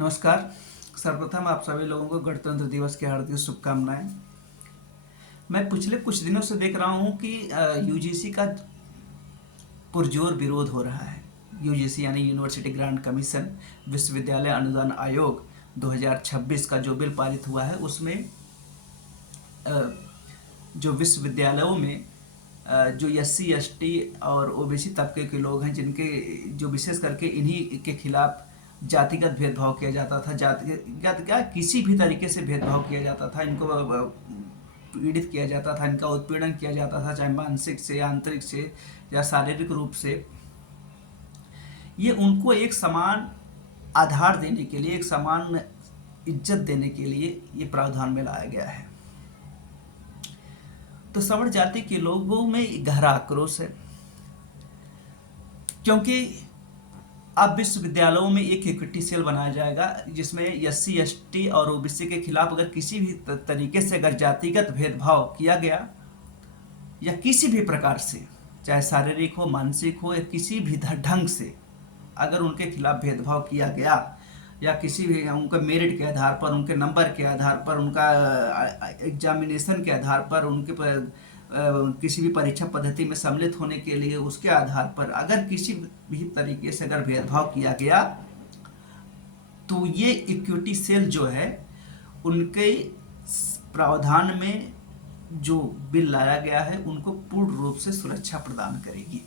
नमस्कार। सर्वप्रथम आप सभी लोगों को गणतंत्र दिवस की हार्दिक शुभकामनाएं। मैं पिछले कुछ दिनों से देख रहा हूं कि यूजीसी का पुरजोर विरोध हो रहा है। यूजीसी यानी यूनिवर्सिटी ग्रांट कमीशन, विश्वविद्यालय अनुदान आयोग 2026 का जो बिल पारित हुआ है उसमें जो विश्वविद्यालयों में जो एससी एसटी और ओबीसी तबके के लोग हैं, जिनके जो विशेष करके इन्हीं के खिलाफ जातिगत भेदभाव किया जाता था, जातिगत क्या किसी भी तरीके से भेदभाव किया जाता था, इनको पीड़ित किया जाता था, इनका उत्पीड़न किया जाता था, चाहे मानसिक से, आंतरिक से या शारीरिक रूप से। ये उनको एक समान आधार देने के लिए, एक समान इज्जत देने के लिए ये प्रावधान में लाया गया है। तो सवर्ण जाति के लोगों में गहरा आक्रोश है, क्योंकि अब विश्वविद्यालयों में एक इक्विटी सेल बनाया जाएगा जिसमें एससी एसटी और ओबीसी के खिलाफ अगर किसी भी तरीके से अगर जातिगत भेदभाव किया गया या किसी भी प्रकार से, चाहे शारीरिक हो, मानसिक हो या किसी भी ढंग से अगर उनके खिलाफ भेदभाव किया गया या किसी भी उनके मेरिट के आधार पर, उनके नंबर के आधार पर, उनका एग्जामिनेशन के आधार पर, उनके किसी भी परीक्षा पद्धति में सम्मिलित होने के लिए उसके आधार पर अगर किसी भी तरीके से अगर भेदभाव किया गया तो ये इक्विटी सेल जो है उनके प्रावधान में जो बिल लाया गया है उनको पूर्ण रूप से सुरक्षा प्रदान करेगी।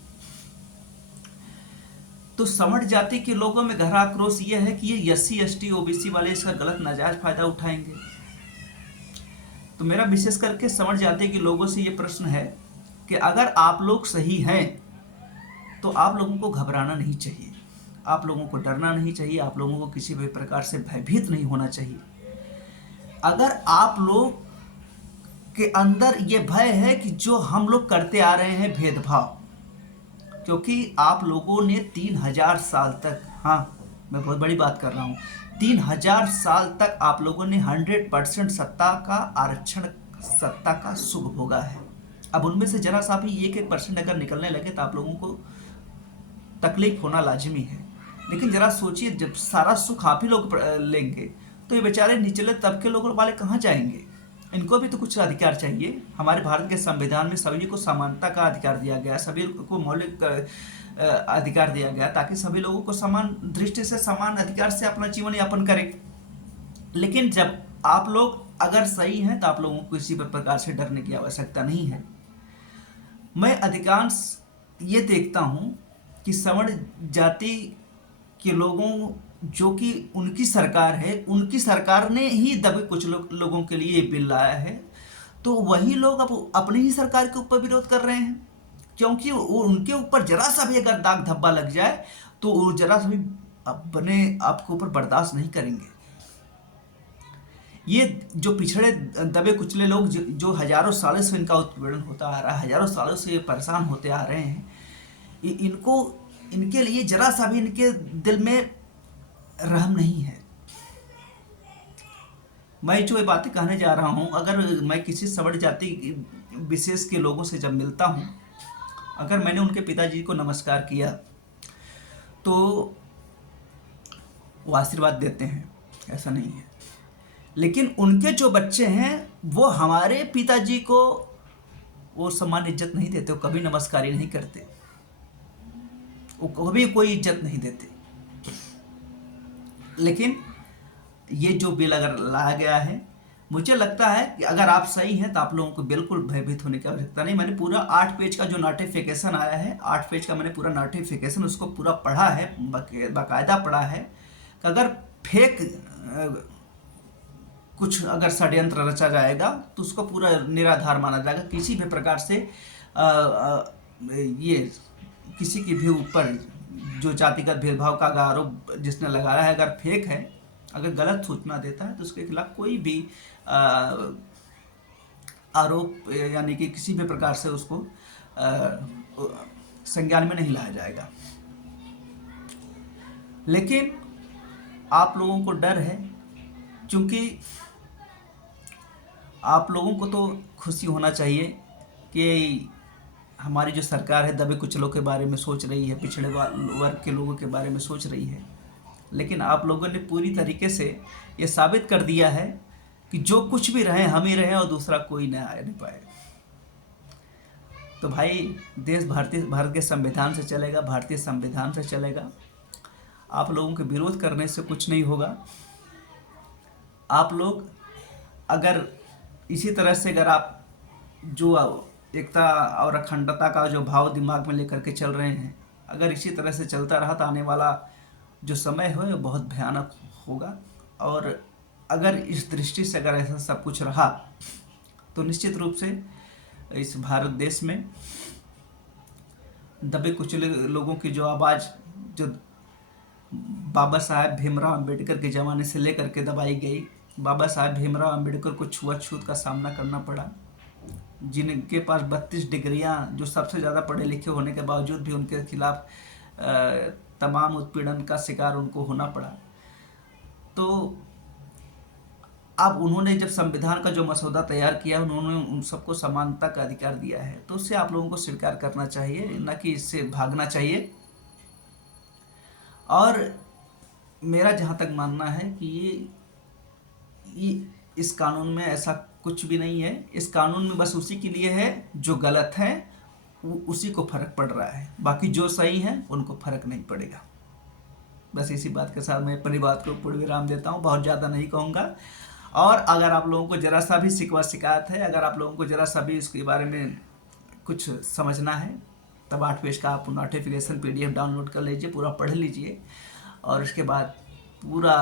तो सवर्ण जाति के लोगों में गहरा आक्रोश ये है कि ये एससी एसटी ओबीसी वाले इसका गलत नाजायज फायदा उठाएंगे। तो मेरा विशेष करके सवर्ण जाति के लोगों से ये प्रश्न है कि अगर आप लोग सही हैं तो आप लोगों को घबराना नहीं चाहिए, आप लोगों को डरना नहीं चाहिए, आप लोगों को किसी भी प्रकार से भयभीत नहीं होना चाहिए। अगर आप लोग के अंदर ये भय है कि जो हम लोग करते आ रहे हैं भेदभाव, क्योंकि आप लोगों ने 3000 साल तक, हाँ मैं बहुत बड़ी बात कर रहा हूँ, 3000 साल तक आप लोगों ने 100% सत्ता का आरक्षण, सत्ता का सुख भोगा है। अब उनमें से जरा सा भी 1% अगर निकलने लगे तो आप लोगों को तकलीफ होना लाजिमी है। लेकिन जरा सोचिए, जब सारा सुख आप ही लोग लेंगे तो ये बेचारे निचले तबके लोगों वाले कहाँ जाएंगे? इनको भी तो कुछ अधिकार चाहिए। हमारे भारत के संविधान में सभी को समानता का अधिकार दिया गया, सभी को मौलिक अधिकार दिया गया ताकि सभी लोगों को समान दृष्टि से, समान अधिकार से अपना जीवन यापन करें। लेकिन जब आप लोग अगर सही हैं तो आप लोगों को किसी भी प्रकार से डरने की आवश्यकता नहीं है। मैं अधिकांश ये देखता हूँ कि सवर्ण जाति के लोगों, जो कि उनकी सरकार है, उनकी सरकार ने ही दबे कुछ लोगों के लिए ये बिल लाया है, तो वही लोग अब अपनी ही सरकार के ऊपर विरोध कर रहे हैं, क्योंकि वो उनके ऊपर जरा सा भी अगर दाग धब्बा लग जाए तो वो जरा सा भी अपने आपके ऊपर बर्दाश्त नहीं करेंगे। ये जो पिछड़े दबे कुचले लोग जो हजारों सालों से इनका उत्पीड़न होता आ रहा है, हजारों सालों से ये परेशान होते आ रहे हैं, इनके लिए जरा सा भी इनके दिल में रहम नहीं है। मैं जो ये बातें कहने जा रहा हूँ, अगर मैं किसी सवर्ण जाति विशेष के लोगों से जब मिलता हूँ, अगर मैंने उनके पिताजी को नमस्कार किया तो वो आशीर्वाद देते हैं, ऐसा नहीं है। लेकिन उनके जो बच्चे हैं वो हमारे पिताजी को वो सम्मान इज्जत नहीं देते, वो कभी नमस्कार ही नहीं करते, वो कभी कोई इज्जत नहीं देते। लेकिन ये जो बिल अगर लाया गया है, मुझे लगता है कि अगर आप सही हैं तो आप लोगों को बिल्कुल भयभीत होने की आवश्यकता नहीं। मैंने पूरा 8 पेज का जो नोटिफिकेशन आया है, 8 पेज का मैंने पूरा नोटिफिकेशन उसको पूरा पढ़ा है, बाकायदा पढ़ा है कि अगर फेक कुछ अगर षड्यंत्र रचा जाएगा तो उसको पूरा निराधार माना जाएगा। किसी भी प्रकार से ये किसी के भी ऊपर जो जातिगत भेदभाव का आरोप जिसने लगाया है, अगर फेक है, अगर गलत सूचना देता है तो उसके खिलाफ कोई भी आरोप यानी कि किसी भी प्रकार से उसको संज्ञान में नहीं लाया जाएगा। लेकिन आप लोगों को डर है, क्योंकि आप लोगों को तो खुशी होना चाहिए कि हमारी जो सरकार है दबे कुचलों के बारे में सोच रही है, पिछड़े वर्ग के लोगों के बारे में सोच रही है। लेकिन आप लोगों ने पूरी तरीके से ये साबित कर दिया है कि जो कुछ भी रहे हम ही रहे और दूसरा कोई ना आ नहीं पाए। तो भाई देश भारत के संविधान से चलेगा, भारतीय संविधान से चलेगा। आप लोगों के विरोध करने से कुछ नहीं होगा। आप लोग अगर इसी तरह से अगर आप जो एकता और अखंडता का जो भाव दिमाग में लेकर के चल रहे हैं, अगर इसी तरह से चलता रहा तो आने वाला जो समय है वो बहुत भयानक होगा। और अगर इस दृष्टि से अगर ऐसा सब कुछ रहा तो निश्चित रूप से इस भारत देश में दबे कुचले लोगों की जो आवाज़ जो बाबा साहेब भीमराव अंबेडकर के ज़माने से लेकर के दबाई गई, बाबा साहेब भीमराव अंबेडकर को छुआछूत का सामना करना पड़ा, जिनके पास 32 डिग्रियां, जो सबसे ज़्यादा पढ़े लिखे होने के बावजूद भी उनके खिलाफ तमाम उत्पीड़न का शिकार उनको होना पड़ा। तो अब उन्होंने जब संविधान का जो मसौदा तैयार किया, उन्होंने उन सबको समानता का अधिकार दिया है, तो उससे आप लोगों को स्वीकार करना चाहिए, न कि इससे भागना चाहिए। और मेरा जहाँ तक मानना है कि ये इस कानून में ऐसा कुछ भी नहीं है। इस कानून में बस उसी के लिए है जो गलत है उसी को फर्क पड़ रहा है, बाकी जो सही है उनको फर्क नहीं पड़ेगा। बस इसी बात के साथ मैं अपनी बात को पूर्ण विराम देता हूँ, बहुत ज़्यादा नहीं कहूँगा। और अगर आप लोगों को ज़रा सा भी शिकवा शिकायत है, अगर आप लोगों को ज़रा सा भी इसके बारे में कुछ समझना है, तब 8 पेज का आप नोटिफिकेशन PDF डाउनलोड कर लीजिए, पूरा पढ़ लीजिए, और उसके बाद पूरा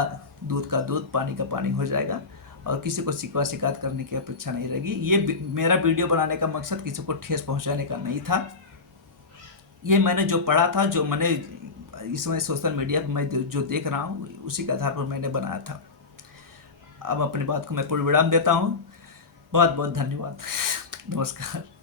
दूध का दूध पानी का पानी हो जाएगा और किसी को शिकवा शिकायत करने की अपेक्षा नहीं रहेगी। ये मेरा वीडियो बनाने का मकसद किसी को ठेस पहुंचाने का नहीं था। ये मैंने जो पढ़ा था, जो मैंने इसमें सोशल मीडिया पर मैं जो देख रहा हूँ, उसी के आधार पर मैंने बनाया था। अब अपनी बात को मैं पूर्ण विराम देता हूँ। बहुत बहुत धन्यवाद। नमस्कार।